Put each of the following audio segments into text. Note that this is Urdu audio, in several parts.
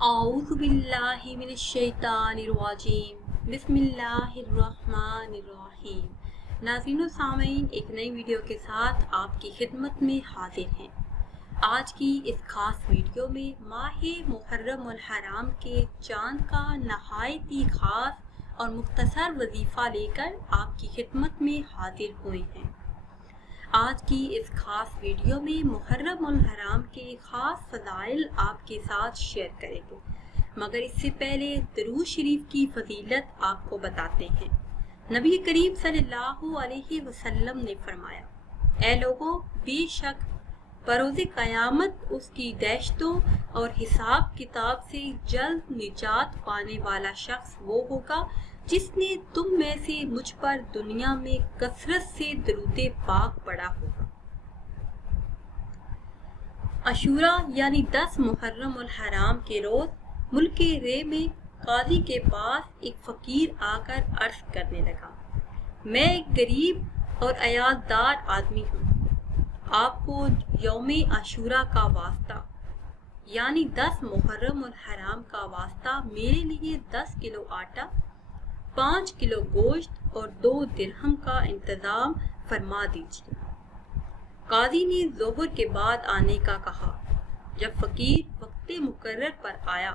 اعوذ باللہ من الشیطان الرجیم بسم اللہ الرحمن الرحیم۔ ناظرین و سامعین، ایک نئی ویڈیو کے ساتھ آپ کی خدمت میں حاضر ہیں۔ آج کی اس خاص ویڈیو میں ماہ محرم الحرام کے چاند کا نہایت ہی خاص اور مختصر وظیفہ لے کر آپ کی خدمت میں حاضر ہوئے ہیں۔ آج کی اس خاص ویڈیو میں محرم الحرام کے خاص فضائل آپ کے ساتھ شیئر کریں گے، مگر اس سے پہلے درود شریف کی فضیلت آپ کو بتاتے ہیں۔ نبی کریم صلی اللہ علیہ وسلم نے فرمایا، اے لوگوں، بے شک بروز قیامت اس کی دہشتوں اور حساب کتاب سے جلد نجات پانے والا شخص وہ ہوگا جس نے تم میں سے مجھ پر دنیا میں کثرت سے درود پاک پڑھا ہوگا۔ عاشورہ یعنی 10 محرم الحرام کے روز ملک رے میں قاضی کے پاس ایک فقیر آ کر عرض کرنے لگا، میں ایک غریب اور عیادار آدمی ہوں، آپ کو یوم عاشورہ کا واسطہ یعنی 10 محرم الحرام کا واسطہ میرے لیے 10 کلو آٹا، 5 کلو گوشت اور 2 درہم کا انتظام فرما دیجیے۔ قاضی نے ظہر کے بعد آنے کا کہا۔ جب فقیر وقت مقرر پر آیا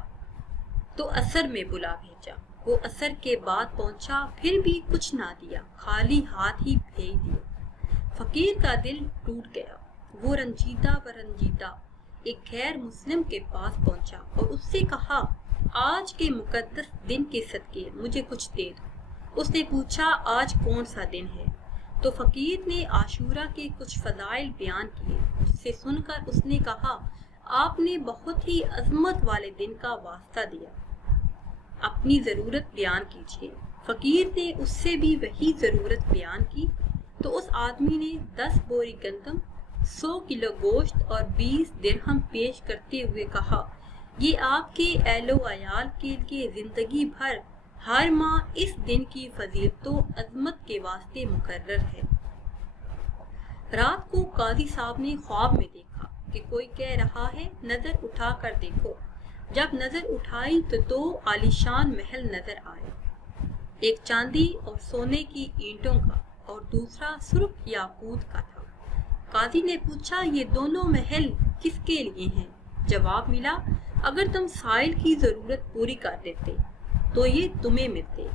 تو عصر میں بلا بھیجا۔ وہ عصر کے بعد پہنچا، پھر بھی کچھ نہ دیا، خالی ہاتھ ہی بھیج دیا۔ فقیر کا دل ٹوٹ گیا۔ وہ رنجیدہ ایک غیر مسلم کے پاس پہنچا اور اس سے کہا، آج کے مقدس دن کے صدقے مجھے کچھ دے دو۔ اس نے پوچھا، آج کون سا دن ہے؟ تو فقیر نے عاشورہ کے کچھ فضائل بیان کیے، جسے سن کر اس نے کہا، آپ نے بہت ہی عظمت والے دن کا واسطہ دیا، اپنی ضرورت بیان کیجیے۔ فقیر نے اس سے بھی وہی ضرورت بیان کی تو اس آدمی نے 10 بوری گندم، 100 کلو گوشت اور 20 درہم پیش کرتے ہوئے کہا، یہ آپ کے اہل و عیال کے لیے زندگی بھر ہر ماہ اس دن کی فضیلت و عظمت کے واسطے مقرر ہے۔ رات کو قاضی صاحب نے خواب میں دیکھا کہ کوئی کہہ رہا ہے، نظر اٹھا کر دیکھو۔ جب نظر اٹھائی تو 2 عالیشان محل نظر آئے، ایک چاندی اور سونے کی اینٹوں کا اور دوسرا سرخ یاقوت کا تھا۔ قاضی نے پوچھا، یہ دونوں محل کس کے لیے ہیں؟ جواب ملا، اگر تم سائل کی ضرورت پوری کر دیتے تو یہ تمہیں ملتے،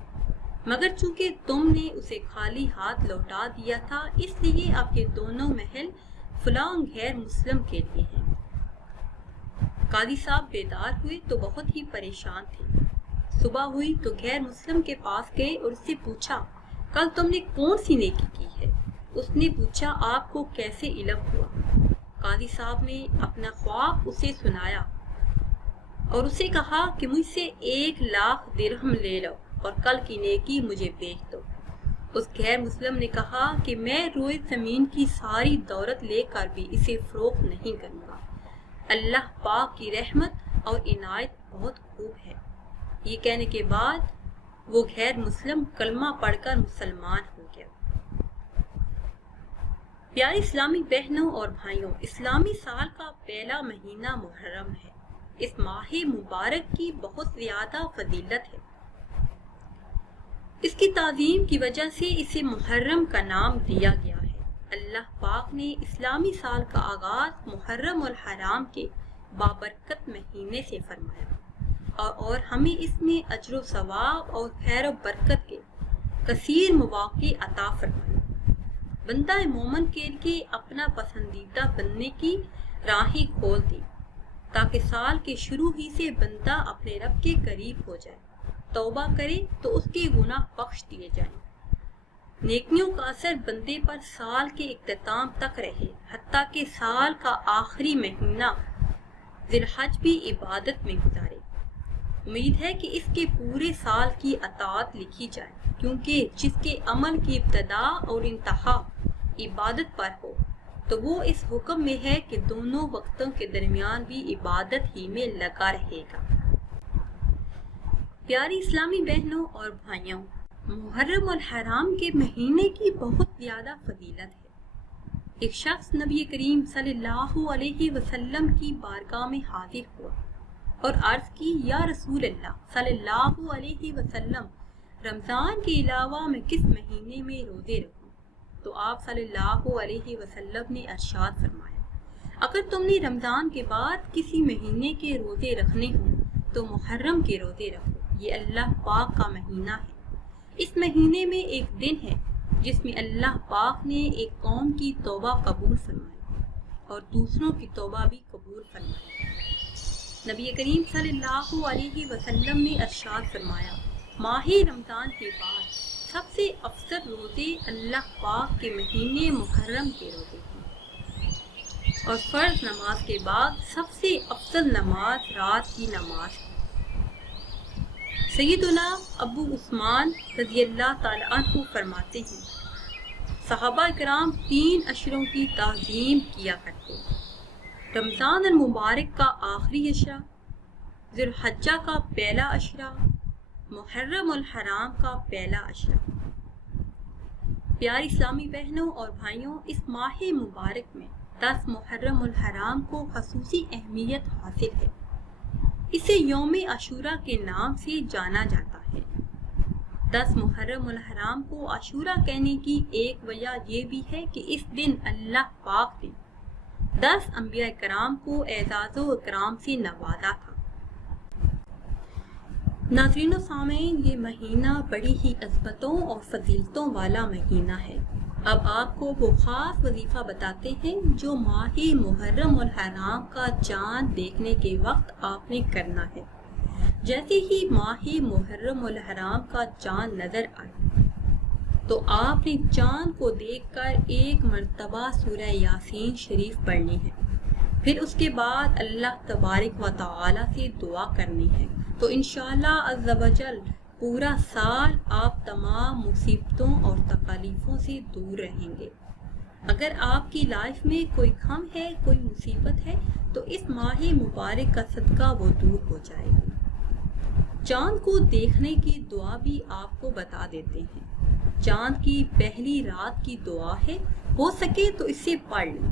مگر چونکہ تم نے اسے خالی ہاتھ لوٹا دیا تھا، اس لیے اب یہ دونوں محل فلاں غیر مسلم کے لیے ہیں۔ قاضی صاحب بیدار ہوئے تو بہت ہی پریشان تھے۔ صبح ہوئی تو غیر مسلم کے پاس گئے اور اس سے پوچھا، کل تم نے کون سی نیکی کی ہے؟ اس نے پوچھا، آپ کو کیسے علم ہوا؟ قاضی صاحب نے اپنا خواب اسے سنایا اور اسے کہا کہ مجھ سے 1,00,000 درہم لے لو اور کل کی نیکی مجھے بیچ دو۔ اس غیر مسلم نے کہا کہ میں روئے زمین کی ساری دولت لے کر بھی اسے فروخت نہیں کروں گا، اللہ پاک کی رحمت اور عنایت بہت خوب ہے۔ یہ کہنے کے بعد وہ غیر مسلم کلمہ پڑھ کر مسلمان ہو گیا۔ پیاری اسلامی بہنوں اور بھائیوں، اسلامی سال کا پہلا مہینہ محرم ہے۔ اس ماہ مبارک کی بہت زیادہ فضیلت ہے۔ اس کی تعظیم کی وجہ سے اسے محرم کا نام دیا گیا ہے۔ اللہ پاک نے اسلامی سال کا آغاز محرم الحرام کے بابرکت مہینے سے فرمایا اور ہمیں اس میں اجر و ثواب اور خیر و برکت کے کثیر مواقع عطا فرمائے۔ بندہ مومن کے لیے اپنا پسندیدہ بننے کی راہیں کھول دی تاکہ سال کے شروع ہی سے بندہ اپنے رب کے قریب ہو جائے، توبہ کرے تو اس کے گناہ بخش دیے جائیں، نیکیوں کا اثر بندے پر سال کے اختتام تک رہے، حتیٰ کہ سال کا آخری مہینہ ذی الحج بھی عبادت میں گزارے۔ امید ہے کہ اس کے پورے سال کی اطاعت لکھی جائے، کیونکہ جس کے عمل کی ابتدا اور انتہا عبادت پر ہو تو وہ اس حکم میں ہے کہ دونوں وقتوں کے درمیان بھی عبادت ہی میں لگا رہے گا۔ پیاری اسلامی بہنوں اور بھائیوں، محرم الحرام کے مہینے کی بہت زیادہ فضیلت ہے۔ ایک شخص نبی کریم صلی اللہ علیہ وسلم کی بارگاہ میں حاضر ہوا اور عرض کی یا رسول اللہ صلی اللہ علیہ وسلم رمضان کے علاوہ میں کس مہینے میں روزے رکھوں؟ تو آپ صلی اللہ علیہ وسلم نے ارشاد فرمایا اگر تم نے رمضان کے بعد کسی مہینے کے روزے رکھنے ہوں تو محرم کے روزے رکھو، یہ اللہ پاک کا مہینہ ہے۔ اس مہینے میں ایک دن ہے جس میں اللہ پاک نے ایک قوم کی توبہ قبول فرمائی اور دوسروں کی توبہ بھی قبول فرمائی۔ نبی کریم صلی اللہ علیہ وسلم نے ارشاد فرمایا ماہ رمضان کے بعد سب سے افضل روزے اللہ پاک کے مہینے محرم کے روزے ہیں، اور فرض نماز کے بعد سب سے افضل نماز رات کی نماز ہے۔ سیدنا ابو عثمان رضی اللہ تعالی عنہ فرماتے ہیں صحابہ کرام 3 اشروں کی تعظیم کیا کرتے ہیں، رمضان المبارک کا آخری اشرہ، ذی الحجہ کا پہلا اشرہ، محرم الحرام کا پہلا اشرہ۔ پیاری اسلامی بہنوں اور بھائیوں، اس ماہ مبارک میں 10 محرم الحرام کو خصوصی اہمیت حاصل ہے۔ اسے یوم عاشورہ کے نام سے جانا جاتا ہے۔ 10 محرم الحرام کو عاشورہ کہنے کی ایک وجہ یہ بھی ہے کہ اس دن اللہ پاک نے 10 انبیاء کرام کو اعزاز و اکرام سے نوازا تھا۔ ناظرین و سامعین، یہ مہینہ بڑی ہی عظمتوں اور فضیلتوں والا مہینہ ہے۔ اب آپ کو وہ خاص وظیفہ بتاتے ہیں جو ماہ محرم الحرام کا چاند دیکھنے کے وقت آپ نے کرنا ہے۔ جیسے ہی ماہ محرم الحرام کا چاند نظر آئے تو آپ نے چاند کو دیکھ کر ایک مرتبہ سورہ یاسین شریف پڑھنی ہے، پھر اس کے بعد اللہ تبارک و تعالی سے دعا کرنی ہے، تو انشاءاللہ عز و جل پورا سال آپ تمام مصیبتوں اور تکالیفوں سے دور رہیں گے۔ اگر آپ کی لائف میں کوئی غم ہے، کوئی مصیبت ہے، تو اس ماہ مبارک کا صدقہ وہ دور ہو جائے گی۔ چاند کو دیکھنے کی دعا بھی آپ کو بتا دیتے ہیں۔ چاند کی پہلی رات کی دعا ہے، ہو سکے تو اسے پڑھ لیں۔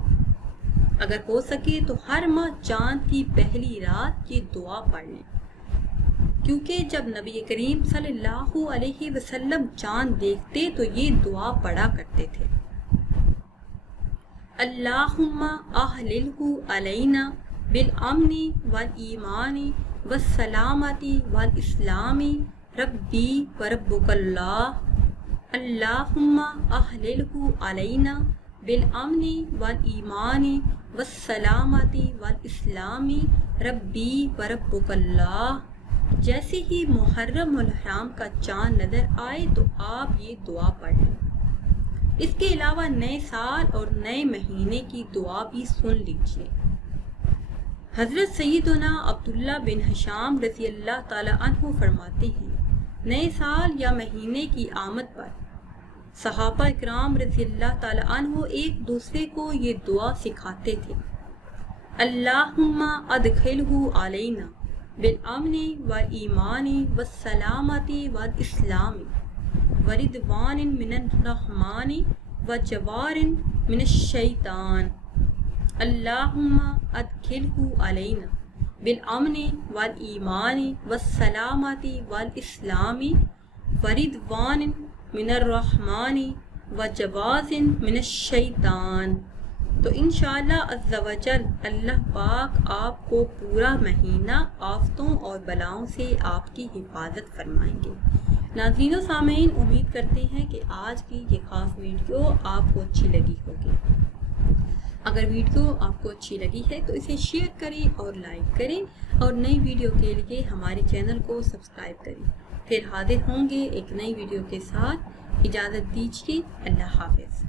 اگر ہو سکے تو ہر ماہ چاند کی پہلی رات یہ دعا پڑھ لیں، کیونکہ جب نبی کریم صلی اللہ علیہ وسلم چاند دیکھتے تو یہ دعا پڑھا کرتے تھے، اللہم احللہ علینا بالامن والایمان والسلامت والاسلام ربی وربک اللہ، اللہم احللہ علینا بالامن والایمان والسلامت والاسلام ربی وربک اللہ۔ جیسے ہی محرم الحرام کا چاند نظر آئے تو آپ یہ دعا پڑھیں۔ اس کے علاوہ نئے سال اور نئے مہینے کی دعا بھی سن لیجیے۔ حضرت سیدنا عبداللہ بن حشام رضی اللہ تعالی عنہ فرماتے ہیں نئے سال یا مہینے کی آمد پر صحابہ اکرام رضی اللہ تعالی عنہ ایک دوسرے کو یہ دعا سکھاتے تھے، اللہم ادخلہ علینا بالامن والایمان والسلامت والاسلام ورضوان من الرحمن وجوار من الشیطان، اللہم ادخلہ علینا بالامن والایمان والسلامت والاسلام ورضوان من الرحمن وجواز من الشیطان۔ تو انشاءاللہ عز و جل اللہ پاک آپ کو پورا مہینہ آفتوں اور بلاؤں سے آپ کی حفاظت فرمائیں گے۔ ناظرین و سامعین، امید کرتے ہیں کہ آج کی یہ خاص ویڈیو آپ کو اچھی لگی ہوگی۔ اگر ویڈیو آپ کو اچھی لگی ہے تو اسے شیئر کریں اور لائک کریں، اور نئی ویڈیو کے لیے ہمارے چینل کو سبسکرائب کریں۔ پھر حاضر ہوں گے ایک نئی ویڈیو کے ساتھ۔ اجازت دیجیے، اللہ حافظ۔